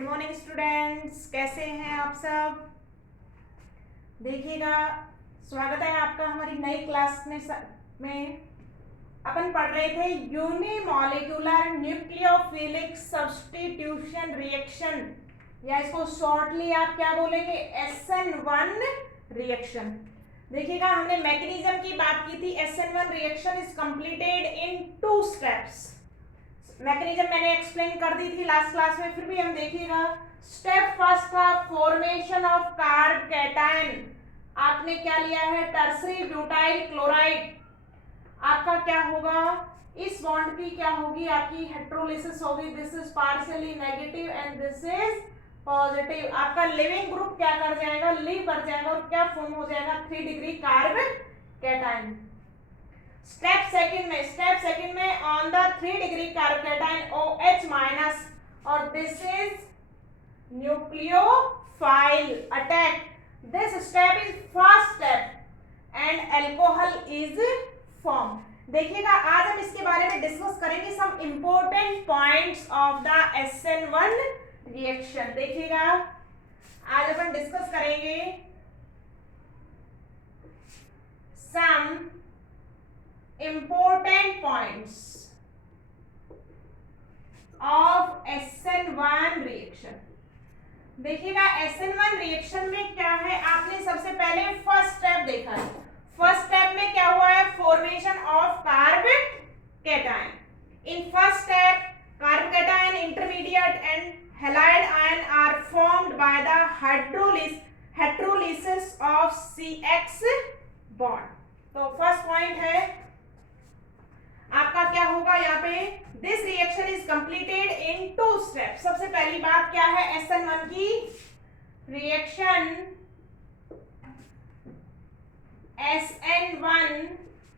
Good morning students, कैसे हैं आप सब। देखिएगा, स्वागत है आपका हमारी नई क्लास में अपन पढ़ रहे थे यूनिमॉलिक्यूलर न्यूक्लियोफिलिक सब्स्टिट्यूशन रिएक्शन, या इसको शॉर्टली आप क्या बोलेंगे, SN1 रिएक्शन। देखिएगा, हमने मैकेनिज्म की बात की थी। SN1 reaction is completed in 2 steps. Mechanism मैंने एक्सप्लेन कर दी थी लास्ट क्लास में, फिर भी हम देखिएगा। स्टेप फर्स्ट था फॉर्मेशन ऑफ कार्ब कैटायन। आपने क्या लिया है, टर्सरी ब्यूटाइल क्लोराइड। आपका क्या होगा, इस बॉन्ड की क्या होगी, आपकी हेट्रोलिसिस होगी। This is partially negative and this is positive. आपका लिविंग ग्रुप क्या कर जाएगा, लीव कर जाएगा, और क्या फॉर्म हो जाएगा, 3 degree carb cation. Step second में on the 3 degree carb cation OH minus, और this is nucleophile attack. This step is first step and alcohol is form. देखिएगा, आज हम इसके बारे में डिस्कस करेंगे some important points of the SN1 reaction. देखिएगा, आज अपन डिस्कस करेंगे सम important points of SN1 reaction। देखिएगा, SN1 रिएक्शन में क्या है, आपने सबसे पहले फर्स्ट स्टेप देखा है। फर्स्ट स्टेप में क्या हुआ है, formation of carb cation. In first step carb cation intermediate and halide ion are formed by the heterolysis of CX bond. तो फर्स्ट पॉइंट है आपका क्या होगा यहाँ पे, this reaction is completed in 2 steps. सबसे पहली बात क्या है, SN1 की reaction, SN1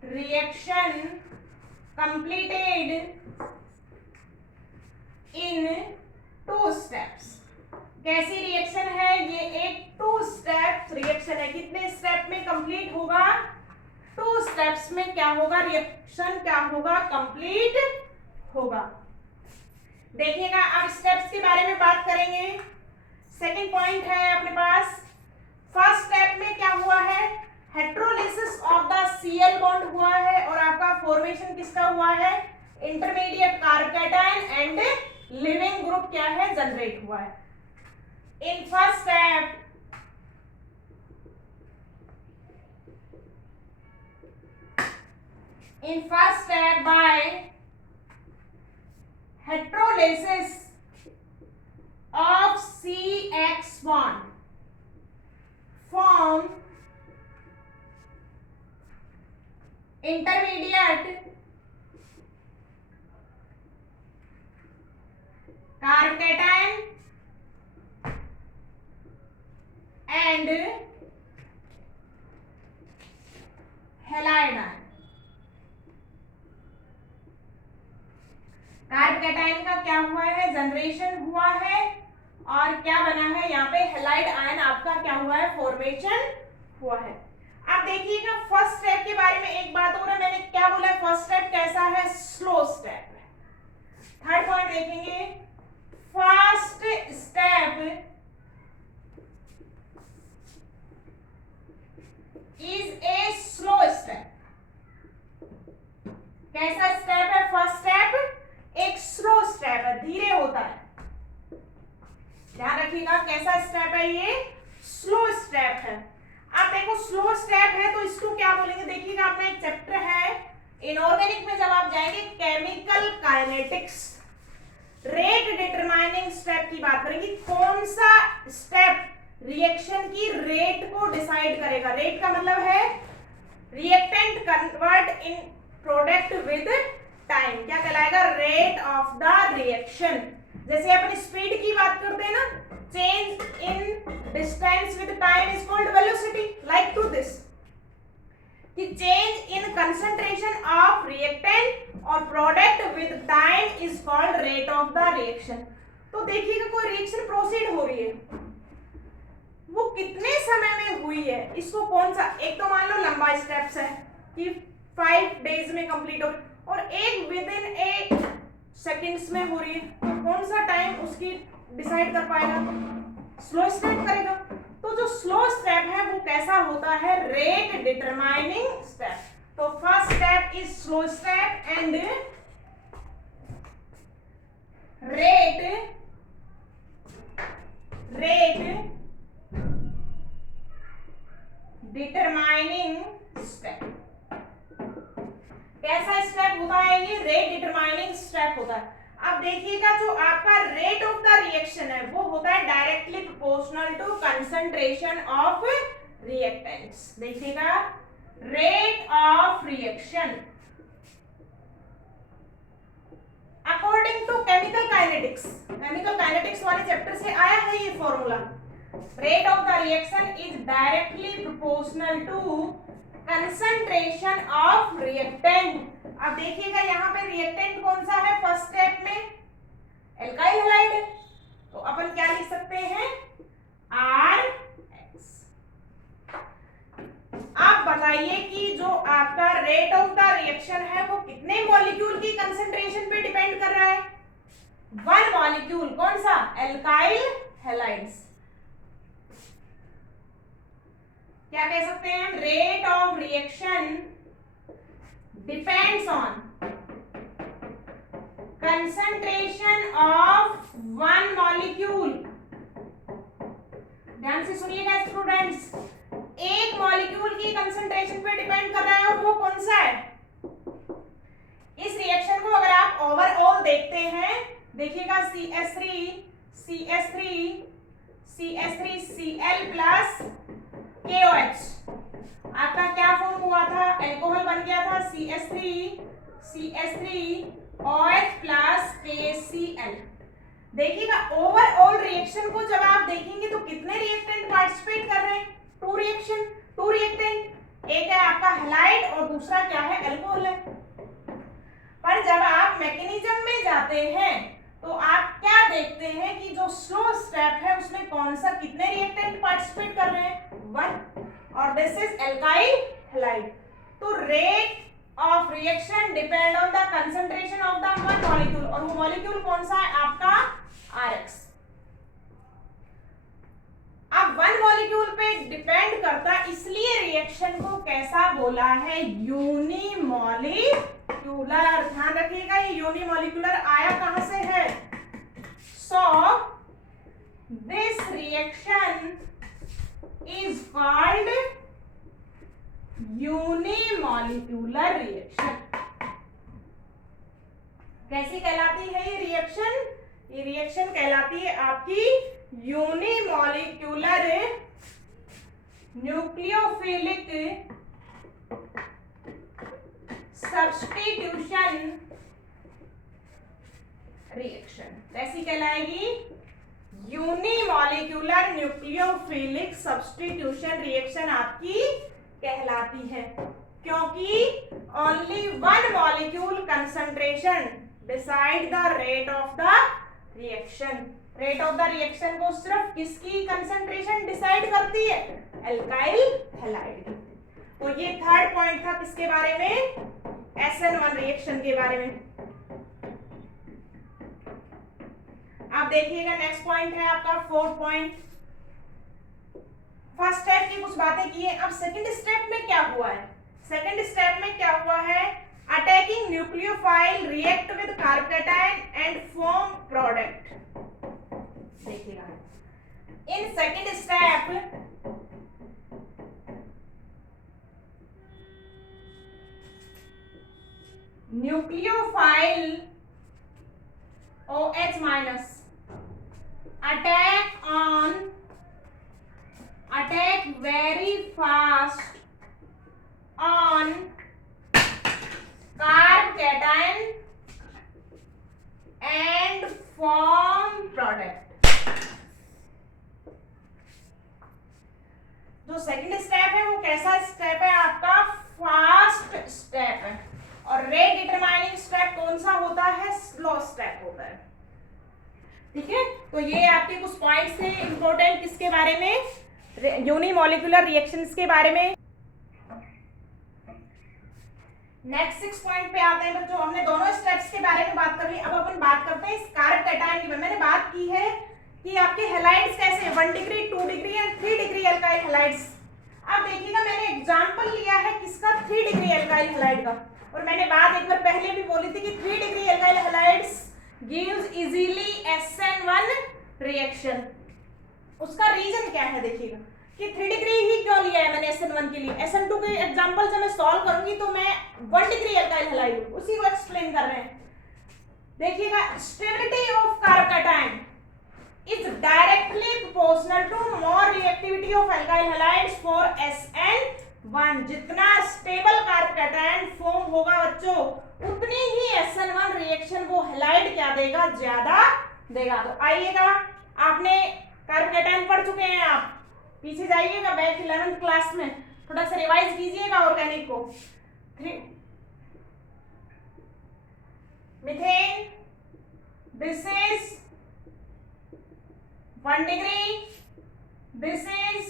reaction completed in 2 steps. कैसी रिएक्शन है ये, एक 2 स्टेप रिएक्शन है। कितने स्टेप में कंप्लीट होगा, 2 स्टेप्स में क्या होगा, रिएक्शन क्या होगा, कंप्लीट होगा। देखिएगा, अब स्टेप्स के बारे में बात करेंगे। सेकंड पॉइंट है अपने पास, फर्स्ट स्टेप में क्या हुआ है, हेट्रोलिसिस ऑफ द Cl बॉन्ड हुआ है, और आपका फॉर्मेशन किसका हुआ है, intermediate carb cation and leaving group क्या है, जनरेट हुआ है। इन first step by heterolysis of CX bond form intermediate carb cation and halide ion। Carb cation का क्या हुआ है, जनरेशन हुआ है, और क्या बना है यहाँ पे, हैलाइड आयन आपका क्या हुआ है, फॉर्मेशन हुआ है। अब देखिएगा, फर्स्ट स्टेप के बारे में एक बात और है, मैंने क्या बोला है, फर्स्ट स्टेप कैसा है, स्लो स्टेप है। थर्ड पॉइंट देखेंगे, first step is a slow step. कैसा स्टेप है, फर्स्ट स्टेप एक स्लो स्टेप है, धीरे होता है। ध्यान रखिएगा, कैसा स्टेप है ये, स्लो स्टेप है। आप देखो, स्लो स्टेप है तो इसको क्या बोलेंगे, देखिएगा, अपना एक चैप्टर है इनऑर्गेनिक में, जब आप जाएंगे chemical kinetics, rate determining step की बात करेंगे। कौन सा स्टेप रिएक्शन की रेट को डिसाइड करेगा। रेट का मतलब है reactant convert in product with time, क्या कहलाएगा, रेट ऑफ द रिएक्शन। जैसे अपन स्पीड की बात करते हैं ना, change in distance with time is called velocity. Like to this, कि change in concentration of reactant और product with time is called rate of the reaction. तो देखिएगा, कोई रिएक्शन प्रोसीड हो रही है, वो कितने समय में हुई है, इसको कौन सा, एक तो मान लो लंबा स्टेप्स है कि 5 डेज में कंप्लीट हो, और एक विद इन ए सेकंड्स में हो रही है, तो कौन सा टाइम उसकी डिसाइड कर पाएगा? स्लो स्टेप करेगा। तो जो स्लो स्टेप है वो कैसा होता है? Rate determining step. तो first step is slow step and rate determining step. कैसा स्टेप होता है ये? रेट डिटरमाइनिंग स्टेप होता है। अब देखिएगा जो आपका रेट ऑफ द रिएक्शन है वो होता है directly proportional to concentration of reactants. देखिएगा rate of reaction according to chemical kinetics वाले चैप्टर से आया है ये formula. Rate of the reaction is directly proportional to concentration of reactant. अब देखिएगा यहाँ पे रिएक्टेंट कौन सा है? फर्स्ट स्टेप में एल्काइल हैलाइड है, तो अपन क्या लिख सकते हैं? RX। आप बताइए कि जो आपका रेट ऑफ द रिएक्शन है वो कितने मॉलिक्यूल की कंसंट्रेशन पे डिपेंड कर रहा है? 1 मॉलिक्यूल। कौन सा? Alkyl halides. क्या कह सकते हैं हम? Rate of reaction depends on concentration of 1 molecule. ध्यान से सुनिएगा स्टूडेंट्स, एक मॉलिक्यूल की कंसंट्रेशन पे डिपेंड कर रहा है और वो कौन सा है? इस रिएक्शन को अगर आप ओवरऑल देखते हैं, देखिएगा CH3Cl प्लस KOH आपका क्या फॉर्म हुआ था? एल्कोहल बन गया था CH3OH प्लस KCl। देखिएगा ओवरऑल रिएक्शन को जब आप देखेंगे तो कितने रिएक्टेंट पार्टिसिपेट कर रहे हैं? 2 रिएक्टेंट। एक है आपका हैलाइड और दूसरा क्या है? एल्कोहल है। पर जब आप मैकेनिज्म में जाते हैं तो आप क्या देखते हैं कि जो स्लो स्टेप है उसमें कौन सा कितने रिएक्टेंट पार्टिसिपेट कर रहे हैं? 1, और दिस इज एल्काइल हैलाइड। तो rate of reaction depend on the concentration of the 1 molecule, और वो मॉलिक्यूल कौन सा है? आपका RX। अब 1 मॉलिक्यूल पे डिपेंड करता, इसलिए रिएक्शन को कैसा बोला है? यूनिमॉलिक्यूलर। ध्यान रखिएगा ये यूनिमॉलिक्यूलर आया कहां से है? So this reaction is called unimolecular reaction. कैसी कहलाती है ये रिएक्शन? ये रिएक्शन कहलाती है आपकी यूनिमॉलिक्यूलर न्यूक्लियोफिलिक सब्स्टिट्यूशन रिएक्शन। कैसी कहलाएगी? यूनिमॉलिक्यूलर न्यूक्लियोफिलिक सब्स्टिट्यूशन रिएक्शन आपकी कहलाती है, क्योंकि only 1 molecule concentration decide the rate of the reaction. Rate of the reaction को सिर्फ किसकी कंसंट्रेशन डिसाइड करती है? Alkyl halide. तो ये थर्ड पॉइंट था किसके बारे में? SN1 रिएक्शन के बारे में। अब देखिएगा नेक्स्ट पॉइंट है आपका 4th पॉइंट। फर्स्ट स्टेप की कुछ बातें की है, अब सेकंड स्टेप में क्या हुआ है? सेकंड स्टेप में क्या हुआ है? Attacking nucleophile react with carbocation and form product. देखिएगा in second step nucleophile OH minus attack very fast on carbocation and form product। जो सेकंड स्टेप है वो कैसा स्टेप है? आपका फास्ट स्टेप है, और रेट डिटरमाइनिंग स्टेप कौन सा होता है? स्लो स्टेप होता है। ठीक है, तो ये आपके कुछ पॉइंट्स थे इंपॉर्टेंट किसके बारे में? यूनिमॉलिक्यूलर रिएक्शंस के बारे में। नेक्स्ट 6 पॉइंट पे आते हैं बच्चों। हमने दोनों स्टेप्स के बारे में बात कर ली। अब अपन बात करते हैं इस कार्ब कैटायन की। मैंने बात की है कि आपके हैलाइड्स कैसे 1 degree, 2 degree and 3 degree alkyl halides. अब देखिएगा मैंने एग्जांपल लिया है किसका, 3 डिग्री एल्काइल हैलाइड का। और मैंने बात एक बार पहले भी बोली थी कि 3 degree alkyl halides gives easily SN1 reaction. उसका रीजन क्या है देखिएगा कि 3 डिग्री ही क्यों लिया है मैंने SN1 के लिए। SN2 के एग्जांपल जब मैं सॉल्व करूंगी तो मैं 1 डिग्री एल्काइल हैलाइड उसी को एक्सप्लेन कर रहे हैं। देखिएगा stability of carb cation is directly proportional to more reactivity of alkyl halides for SN1। जितना स्टेबल कार्ब कैटायन फॉर्म होगा बच्चों उतनी ही SN1 रिएक्शन वो हैलाइड क्या देगा, ज्यादा देगा। तो आइएगा, आपने कार्ब कैटायन पढ़ चुके हैं, आप पीछे जाइएगा बैक 11th क्लास में, थोड़ा सा रिवाइज कीजिएगा ऑर्गेनिक को। Methane, this is 1 degree, this is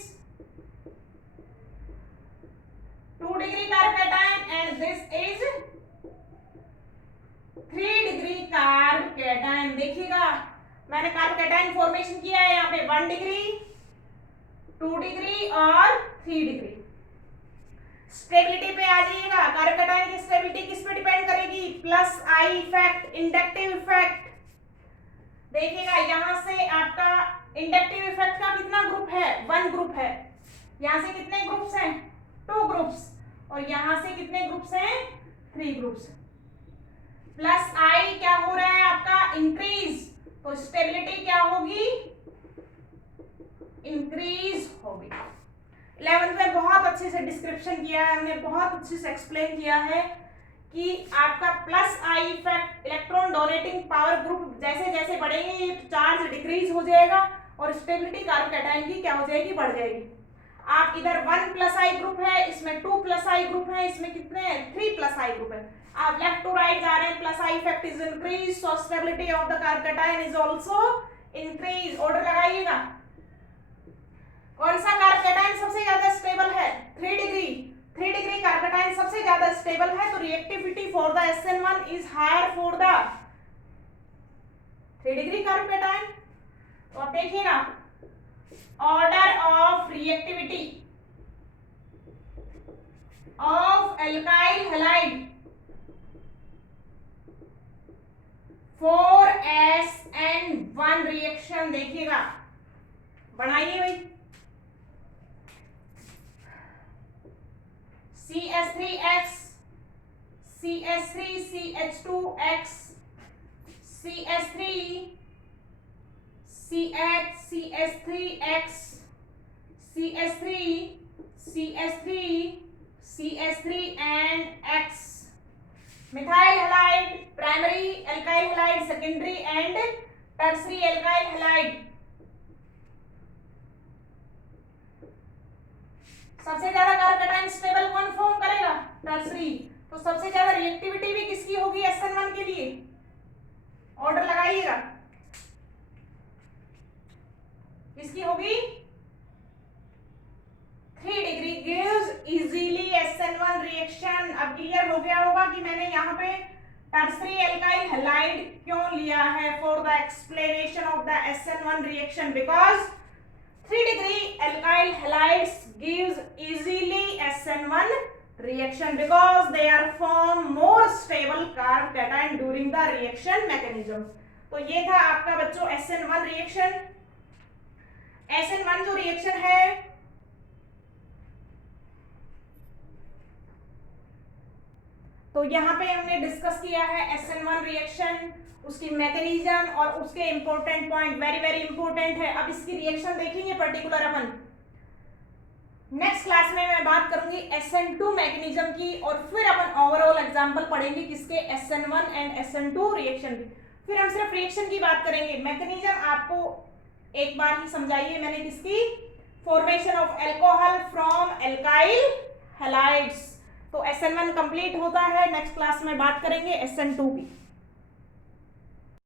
2 degree carb cation and this is 3 degree carb cation। देखिएगा मैंने कार्ब कैटायन फॉर्मेशन किया है यहाँ पे 1 डिग्री, 2 डिग्री और 3 डिग्री। स्टेबिलिटी पे आ जाइएगा। कार्ब कैटायन की स्टेबिलिटी किस पे डिपेंड करेगी, plus I effect, inductive effect. देखिएगा यहां से आपका इंडक्टिव इफेक्ट का कितना ग्रुप है, 1 ग्रुप है। यहां से कितने ग्रुप्स हैं, 2 ग्रुप्स। और यहां से कितने ग्रुप्स हैं, 3 ग्रुप्स। प्लस आई क्या हो रहा है आपका, इंक्रीज। तो स्टेबिलिटी क्या होगी, इंक्रीज होगी। 11th में बहुत अच्छे से डिस्क्रिप्शन किया है हमने, बहुत अच्छे से एक्सप्लेन किया है कि आपका plus I effect, electron donating power group जैसे जैसे बढ़ेंगे ये चार्ज डिक्रीज हो जाएगा और स्टेबिलिटी कार्ब कैटायन की क्या हो जाएगी, बढ़ जाएगी। आप इधर 1 प्लस आई ग्रुप है, इसमें 2 प्लस आई ग्रुप है, इसमें कितने हैं, 3 प्लस आई ग्रुप है। आप लेफ्ट टू राइट जा रहे हैं, plus I effect is increase, so stability of the carb cation is also increase. Order लगाइएगा। कौन सा कार्ब कैटायन सबसे ज्यादा स्टेबल है, 3 डिग्री। 3 डिग्री कार्ब कैटायन सबसे ज्यादा स्टेबल है, तो reactivity for the SN1 is higher for the 3 degree carb cation. तो आप देखिएगा order of reactivity of alkyl halide for SN1 reaction. देखिएगा, बढ़ाइए भाई। CH3X, CH3CH2X, CH3 CH, CH3X, CH3 CH3 CH3 and X। Methyl halide, primary alkyl halide, secondary and tertiary alkyl halide. सबसे ज्यादा carb cation stable कौन form करेगा, tertiary. तो सबसे ज्यादा रिएक्टिविटी भी किसकी होगी, SN1 के लिए। ऑर्डर लगाइएगा, किसकी होगी, 3 degree gives easily SN1 reaction. अब क्लियर हो गया होगा कि मैंने यहाँ पे टर्सरी एल्काइल हैलाइड क्यों लिया है for the explanation of the SN1 reaction, because 3 degree alkyl halides gives easily SN1 reaction because they are form more stable carb cation during the reaction mechanism। तो ये था आपका बच्चों SN1 रिएक्शन। SN1 जो reaction है तो यहाँ पे हमने डिस्कस किया है SN1 रिएक्शन, उसकी मैकेनिज्म और उसके important point, very very important है। अब इसकी रिएक्शन देखेंगे पर्टिकुलर अपन। नेक्स्ट क्लास में मैं बात करूंगी SN2 मैकेनिज्म की और फिर अपन ओवरऑल एग्जांपल पढ़ेंगे किसके, SN1 एंड SN2 रिएक्शन की। फिर हम सिर्फ रिएक्शन की बात करेंगे। मैकेनिज्म आपको एक बार ही समझाइए मैंने किसकी, formation of alcohol from alkyl halides. तो SN1 कंप्लीट होता है, नेक्स्ट क्लास में बात करेंगे SN2 की।